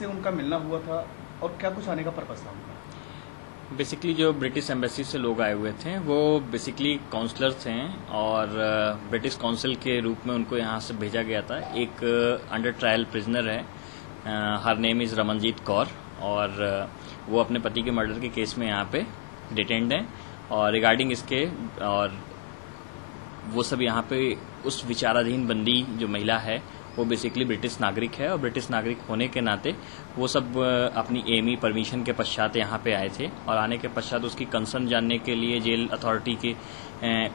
किससे उनका मिलना हुआ था और क्या कुछ आने का पर्पस था उनका? बेसिकली जो ब्रिटिश एम्बेसी से लोग आए हुए थे वो बेसिकली काउंसलर्स हैं और ब्रिटिश काउंसिल के रूप में उनको यहाँ से भेजा गया था। एक अंडर ट्रायल प्रिजनर है, her name is Ramanjeet Kaur, और वो अपने पति के मर्डर के केस में यहाँ पे डिटेन्ड हैं। और रिगार्डिंग इसके और वो सब यहाँ पे उस विचाराधीन बंदी जो महिला है वो बेसिकली ब्रिटिश नागरिक है, और ब्रिटिश नागरिक होने के नाते वो सब अपनी एमी परमिशन के पश्चात यहाँ पे आए थे। और आने के पश्चात उसकी कंसर्न जानने के लिए जेल अथॉरिटी की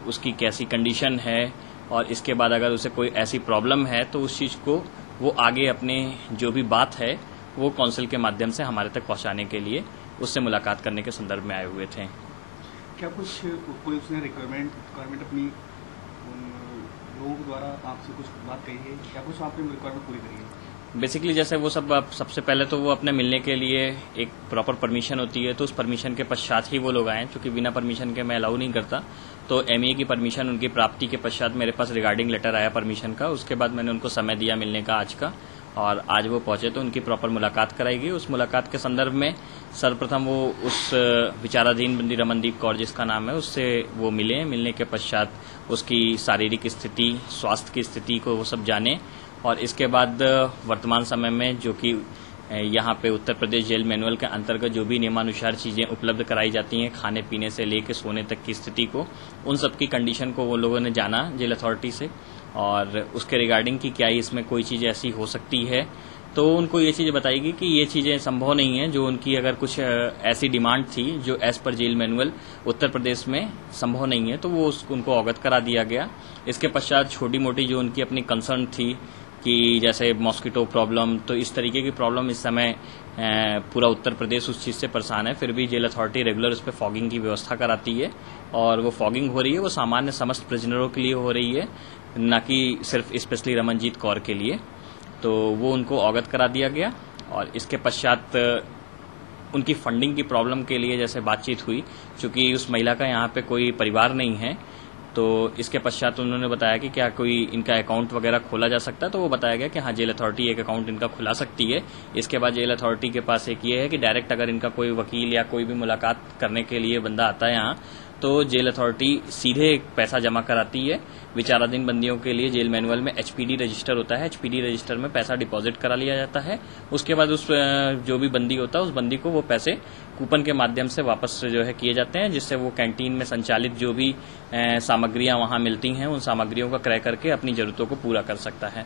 उसकी कैसी कंडीशन है, और इसके बाद अगर उसे कोई ऐसी प्रॉब्लम है तो उस चीज़ को वो आगे अपने जो भी बात है वो काउंसिल के माध्यम से हमारे तक पहुँचाने के लिए उससे मुलाकात करने के संदर्भ में आए हुए थे। क्या कुछ कोई उसने रिक्वायरमेंट अपनी लोगों द्वारा आपसे कुछ बात कही है? क्या कुछ आपने रिक्वायरमेंट पूरी करी है? बेसिकली जैसे वो सब सबसे पहले तो वो अपने मिलने के लिए एक प्रॉपर परमिशन होती है, तो उस परमिशन के पश्चात ही वो लोग आए, क्योंकि बिना परमिशन के मैं अलाउ नहीं करता। तो एमए की परमिशन उनकी प्राप्ति के पश्चात मेरे पास रिगार्डिंग लेटर आया परमिशन का। उसके बाद मैंने उनको समय दिया मिलने का आज का, और आज वो पहुंचे तो उनकी प्रॉपर मुलाकात कराई गई। उस मुलाकात के संदर्भ में सर्वप्रथम वो उस विचाराधीन बंदी रमनदीप कौर जिसका नाम है उससे वो मिलने के पश्चात उसकी शारीरिक स्थिति, स्वास्थ्य की स्थिति को वो सब जाने, और इसके बाद वर्तमान समय में जो कि यहाँ पे उत्तर प्रदेश जेल मैनुअल के अंतर्गत जो भी नियमानुसार चीज़ें उपलब्ध कराई जाती हैं, खाने पीने से लेकर सोने तक की स्थिति को, उन सब की कंडीशन को वो लोगों ने जाना जेल अथॉरिटी से, और उसके रिगार्डिंग की क्या इसमें कोई चीज़ ऐसी हो सकती है तो उनको ये चीज़ बताएगी कि ये चीज़ें संभव नहीं है। जो उनकी अगर कुछ ऐसी डिमांड थी जो as per jail manual Uttar Pradesh में संभव नहीं है तो वो उनको अवगत करा दिया गया। इसके पश्चात छोटी मोटी जो उनकी अपनी कंसर्न थी कि जैसे मॉस्किटो प्रॉब्लम, तो इस तरीके की प्रॉब्लम इस समय पूरा उत्तर प्रदेश उस चीज़ से परेशान है। फिर भी जेल अथॉरिटी रेगुलर उस पर फॉगिंग की व्यवस्था कराती है, और वो फॉगिंग हो रही है वो सामान्य समस्त प्रिजनरों के लिए हो रही है, न कि सिर्फ स्पेशली रमनजीत कौर के लिए। तो वो उनको अवगत करा दिया गया। और इसके पश्चात उनकी फंडिंग की प्रॉब्लम के लिए जैसे बातचीत हुई, चूंकि उस महिला का यहाँ पे कोई परिवार नहीं है, तो इसके पश्चात उन्होंने बताया कि क्या कोई इनका अकाउंट वगैरह खोला जा सकता है, तो वो बताया गया कि हाँ जेल अथॉरिटी एक अकाउंट इनका खुला सकती है। इसके बाद जेल अथॉरिटी के पास एक ये है कि डायरेक्ट अगर इनका कोई वकील या कोई भी मुलाकात करने के लिए बंदा आता है यहाँ, तो जेल अथॉरिटी सीधे पैसा जमा कराती है। विचाराधीन बंदियों के लिए जेल मैनुअल में एचपीडी रजिस्टर होता है, एचपीडी रजिस्टर में पैसा डिपॉजिट करा लिया जाता है। उसके बाद उस जो भी बंदी होता है उस बंदी को वो पैसे कूपन के माध्यम से वापस जो है किए जाते हैं, जिससे वो कैंटीन में संचालित जो भी सामग्रियां वहां मिलती हैं उन सामग्रियों का क्रय करके अपनी जरूरतों को पूरा कर सकता है।